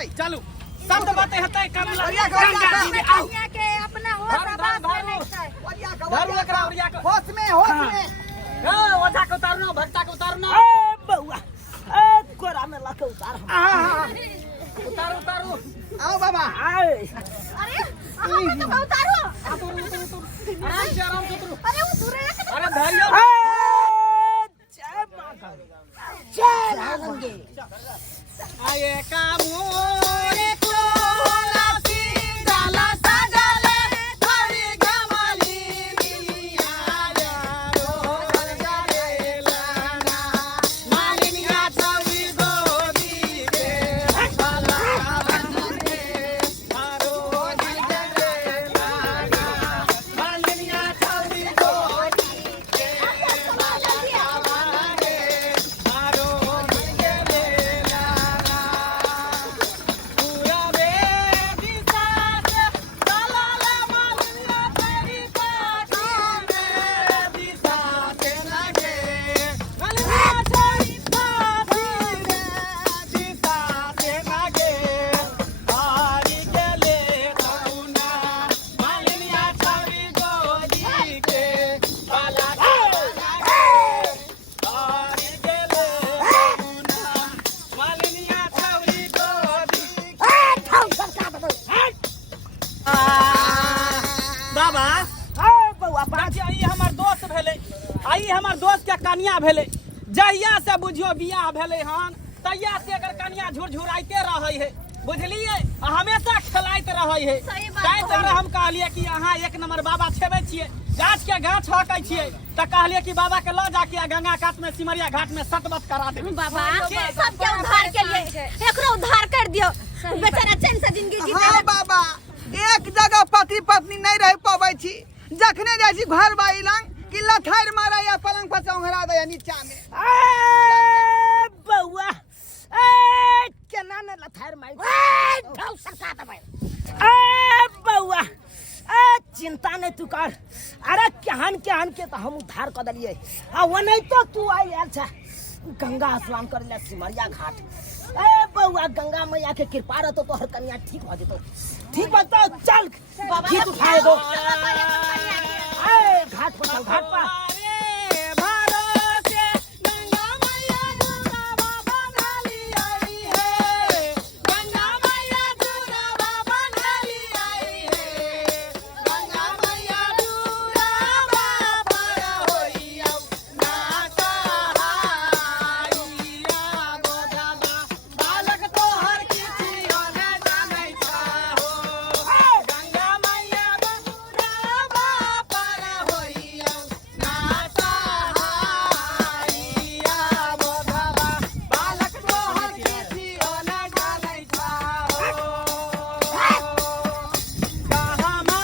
हतै चलू सब तो बातें हतै कमला गंगा जी आओ के अपना होश आवाज में नहीं छै धरू एकरा ओरिया के होश में ओझा के उतारना भक्ता के उतारना ए बउआ ए कोरा में लके उतार उतारो उतारो आओ बाबा आए अरे हम तो उतारो आराम से उतरो अरे वो दूर है अरे धैर्य जय माता जय रामंगे आए का मोरे कोला सिंगाला सजले हरि गमली मिलिया रो गलेला ना मालिनिया छवि गोदी के भला बनके हारो गलेला ना मालिनिया छवि गोदी के भला बनके हारो गलेला पूरा बेदी साथ चलाला मालिनिया तेरी पाटी बेदी साथ लगे मालिनिया तेरी पाटी बेदी साथ लगे हारी गेले तउना मालिनिया छवि गोदी के बाला हारी गेले तउना मालिनिया छवि गोदी बाबा ए बउआ बाजी आई हमर दोस्त भेले आई हमर दोस्त के कन्या भेले जहिया से बुझियो बियाह भेले हन तहिया से एकर कन्या झुरझुराइते रहै है बुझलिए हमेशा खेलाइत रहै है सही बात ताहि तरह हम कहलिए कि अहाँ एक नंबर बाबा छेबे छिए गाछ के गाछ हकै छिए त कहलिए कि बाबा के ल जाके आ गंगा कात में सिमरिया घाट में सतबत करा देबे बाबा सबके उद्धार के लिए एकरो उद्धार कर दियो बेचारा चैन से जिंदगी जीते हाँ बाबा एक जगह पति पत्नी नहीं रह पाबै छी जखने जाइ छी घर बाई लंग कि लथार मारा या पलंग पर चौंघरा दे नीचा में ए बउआ ए केना ने लथार माई ए ढौ सरका दबे ए बउआ ए चिंता नहीं तू कर अरे केहन केहन के तो हम उद्धार कर दलिए आ वो नहीं तो तू आई आल छ गंगा स्नान कर ले सिमरिया घाट ए बउआ गंगा मैया के कृपा रहतो तो हर कन्या ठीक हो जेतो ठीक बता चल ठीक उठाए दो ए घाट पर चल घाट पर अरे भरोसे गंगा मैया दूरवा बंधाली आई है गंगा मैया दूरवा बंधाली आई है गंगा मैया दूरवा पर होइया ना कहाइया गोदादा बालक तोहर किछियो न जानै छाहो गंगा मैया दूरवा पर होइया ना कहाइया गोदादा बालक तोहर किछियो न जानै छाहो कहमा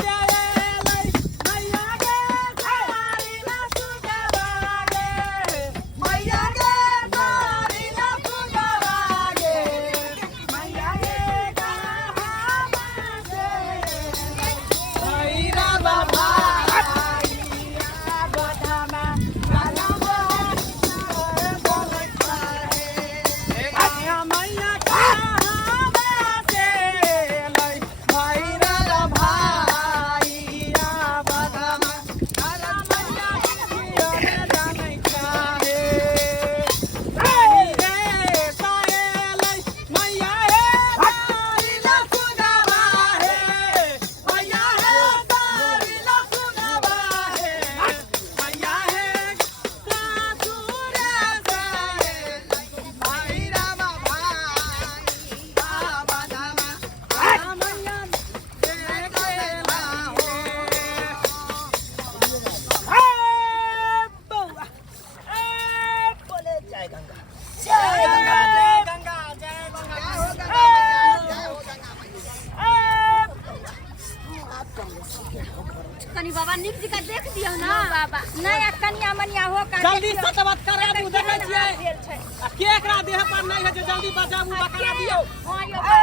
से एलै मैया गे सारी ना सुगवा गे मैया गे सारी ना सुगवा गे मैया गे कहमा से भैरा बाबा गोदामा गंगा मैया कहमा से एलै भैरा भाइया बदमा गंगा मैया कियो न जानै छाहे रे साएलै मैया हे सारी ला सुगवा हे मैया हे सारी ला सुगवा हे मैया हे सासुरे से भैरा बाबा बदमा मैया देखेला हो ए बउआ ए बोले जय गंगा जय गंगा जय गंगा जय गंगा कनी बाबा निक जी का देख दियो ना बाबा नया कन्या मनिया हो कर जल्दी सतबत करा दू देखै छियै आ के एकरा देह पर नहीं है जो जल्दी बचाबू बकरा दियो हां यो हाँ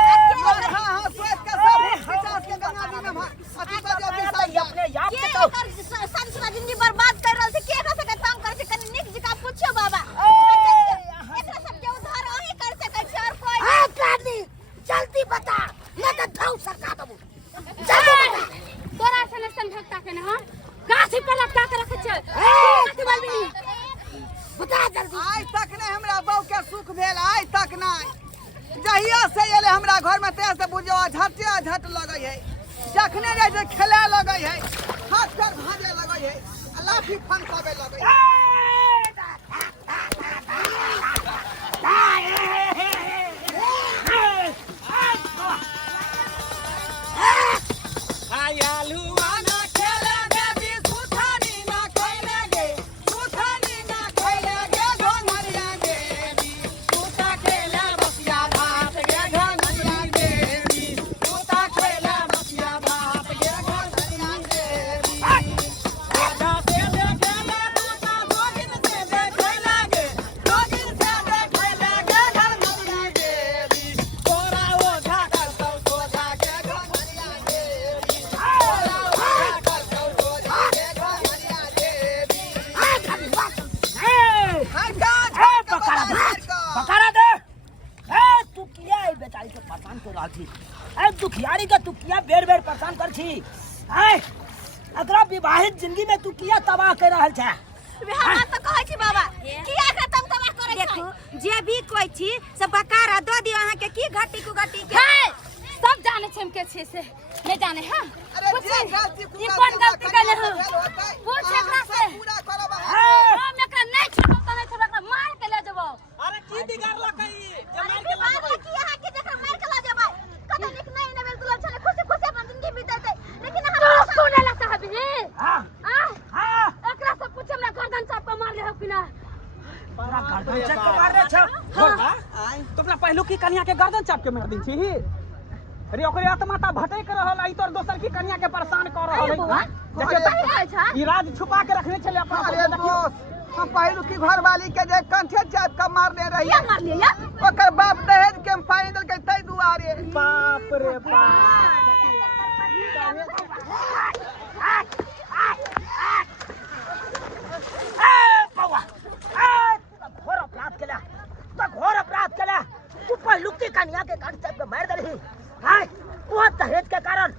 हाँ सोच के सब 50 के गंगा जी में अति तो जल्दी सब अपने आप के के तो कर संस्कृत जिंदगी बर्बाद कर रहल छै के एकरा से काम कर छै कनी निक जी का पूछियो बाबा एकरा सब के उद्धार अही कर सकै छै और कोई काटी घर में तेज से बुझो झटे झट लगे है जखने जैसे खेले लगे है हाथ पैर भागे लगे है लाठी फनकावे लगे है दुखियारी का तू किया बेर बेर परेशान कर छी अगला विवाहित जिंदगी में तू किया तबाह कर रहल छै हम तो कहै छी बाबा किया के तुम तबाह करे छी देखू जे भी कोइ छी सब बकारा दो दियो अहाँ के की घटी कु घटी के सब जाने छै हम के छी से नहीं जाने हां ई कोन गलती करले हो पूछ एकरा से पूरा करब हम एकरा नहीं छोड़ब त नहीं छोड़ब एकरा मार के ले जेबो अरे की बिगाड़ला कई जे मार के मार के की अहाँ के जेकर मार के ले जेबै कत निक नहीं नबेल दुल्हन छले खुशी खुशी अपन जिंदगी बीतेतै लेकिन हम सुने ला साहब जी हां हां एकरा से पूछ हमरा गर्दन चाप के मार ले हो कि ना बड़ा गर्दन चाप के मार रे छ तो अपना पहलू की कन्या के गर्दन चाप के मार दी छी अरे ओकरे आत्मा ता भटक रहल आई तोर दोसर की कन्या के परेशान कर रहल है ई राज छुपा के रखने छले अपना अरे दोस्त हम पहलू की घर वाली के जे कंठे चाप के मार दे रही मार लिया ओकर बाप दहेज के पानी दल के तई दुआरे बाप रे बाप बाबा घोर अपराध केला तो घोर अपराध केला तू पहलू की कन्या के कंठ चाप के मार दे रही हाय वो दहेज के कारण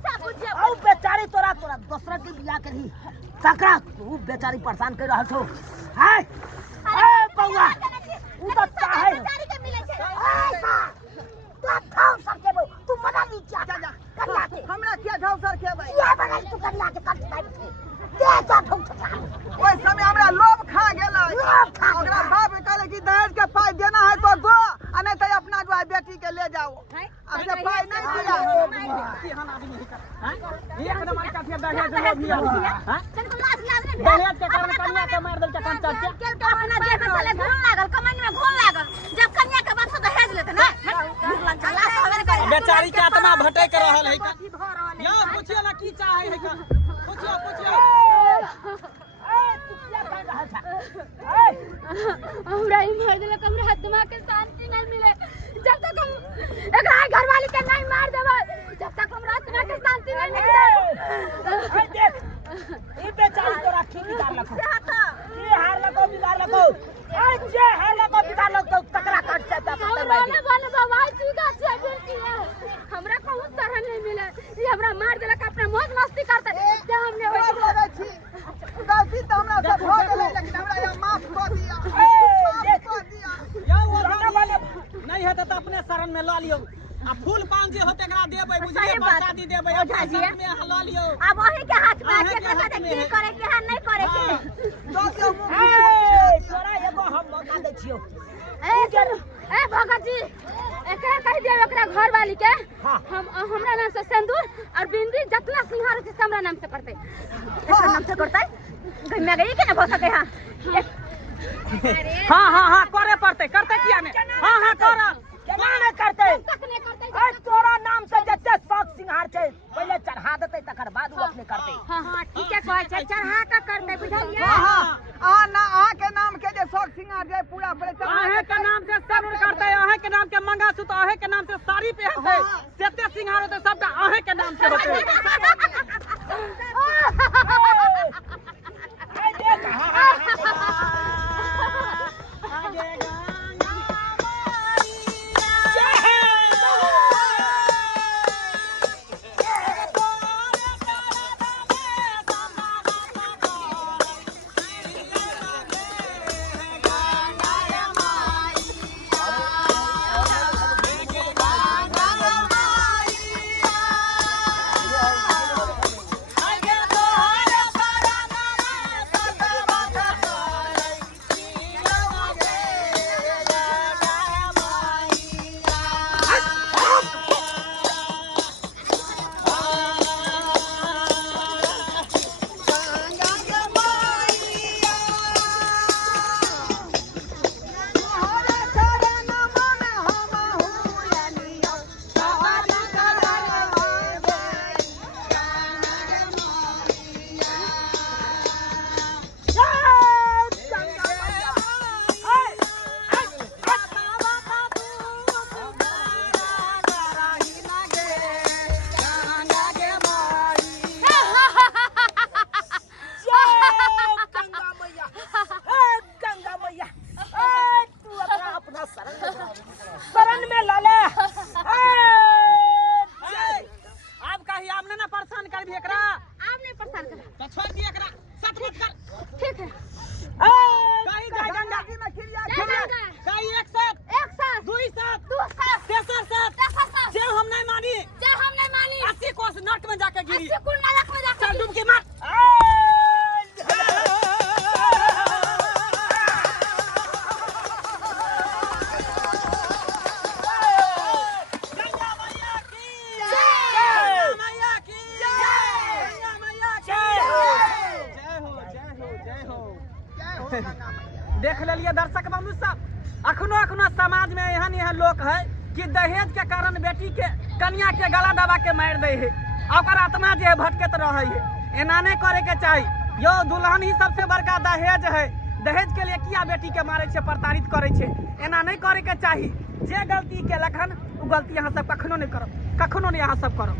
औ बेचारी तोरा दूसरा के बियाह करी तकरा तू बेचारी परेशान कर रहल छो हाय ए बउआ उ तो चाहे बेचारी के मिले छै तू खाओ सब के तू मना नहीं जा जा कन्या के हमरा क्या घाव सर खेबै ये बना तू कन्या के कंठ चाप दे जा ठोक ओइ समय हमरा लोभ खा गेलै ओकरा बाप कहले कि दहेज के पाई देना है तो दो आ नहीं तो अपना जो है बेटी के ले जाओ अब से पाई नहीं दिया केहन आदमी है हां एक नंबर का फिर दहेज लोभ लिया हां तनको लाज नहीं दहेज के कारण कन्या के मार देल के कंठ चाप के केल के अपना देह में चले घूम लागल कमाई में घूम लागल जब कन्या के बात से दहेज लेते ना लाज हवे करे बेचारी के आत्मा भटक रहल है या पूछियो ना की चाहे है का पूछियो हमरा ही मार देला हमरा आत्मा के शांति नहीं मिले जब तक हम एकरा घर वाली के नहीं मार देबै जब तक हमरा आत्मा के शांति नहीं मिले देख ई बेचारी तोरा ठीक बिगाड़ लखो ये हार लखो बिगाड़ लखो ए जे हार लखो बिगाड़ लखो तकरा काट से बोले बोले बाबा ठीक है बेटी है हमरा कहूं तरह नहीं मिले ये हमरा मार देला के अपना मौज मस्ती करते जे हमने होय छी गलती तो हमरा से हो गेलै लेकिन हमरा या माफ कर दिया देख या वो नहीं है तो अपने शरण में ला लियो आ फूल पान जे होते एकरा देबै बुझलिए प्रसादी देबै अपना शरण में हला लियो अब वही के हाथ में के कहते की करे के है नहीं करे के तोरा एगो हम मौका दै छियो ए भगत जी एकरा कह दियो एकरा घर वाली के हम हमरा नाम से सिंदूर और बिंदी जतना सिंहार से हमरा नाम से करते एकरा नाम से करते घर में गई के ना हो सके हां करे पड़ते करते किया ने हां कर केना नहीं करते ए तोरा नाम से जते शौक सिंहार छै पहले चढ़ा देते तकर बाद वो अपने करते हां ठीक है कहै छै चढ़ा का करते बुझलिए हां ना आ के नाम के जे शौक सिंगार जे पूरा पड़े आहे के नाम से सिंदूर करते आहे के नाम के मंगलसूत्र आहे के नाम से साड़ी पहनते सेते सिंगार होते सबका आहे के नाम से होते देख लेलिए दर्शक बंधु सब, अखनो समाज में एहन लोग है कि दहेज के कारण बेटी के कन्या के गला दबा के मार दे है, और आत्मा जो है भटकत रहे है। एना नहीं करे के चाहिए। यो दुल्हन ही सबसे बड़का दहेज है। दहेज के लिए किया बेटी के मारे छे, प्रताड़ित करे छे। एना नहीं करे के चाहिए। जे गलती के लखन वो गलती यहाँ सब कखनो नहीं करो, कखनो नहीं यहाँ सब करो।